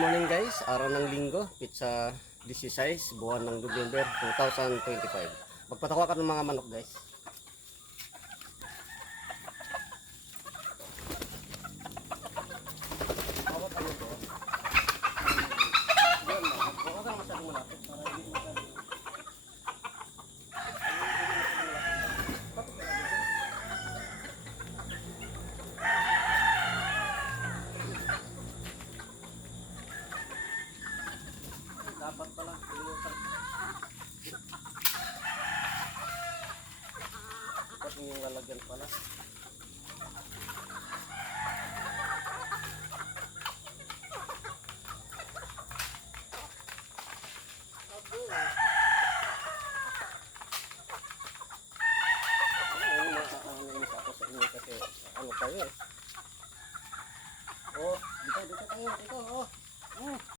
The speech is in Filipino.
morning guys, araw ng linggo, pizza 16, buwan ng November 2025. Magpatawa ka ng mga manok guys. Awat ano to? Yan na, huwag ka masyadong malapit para hindi mo masyadong. Dapat pala, ilutan. Dapat yung lalagyan pala.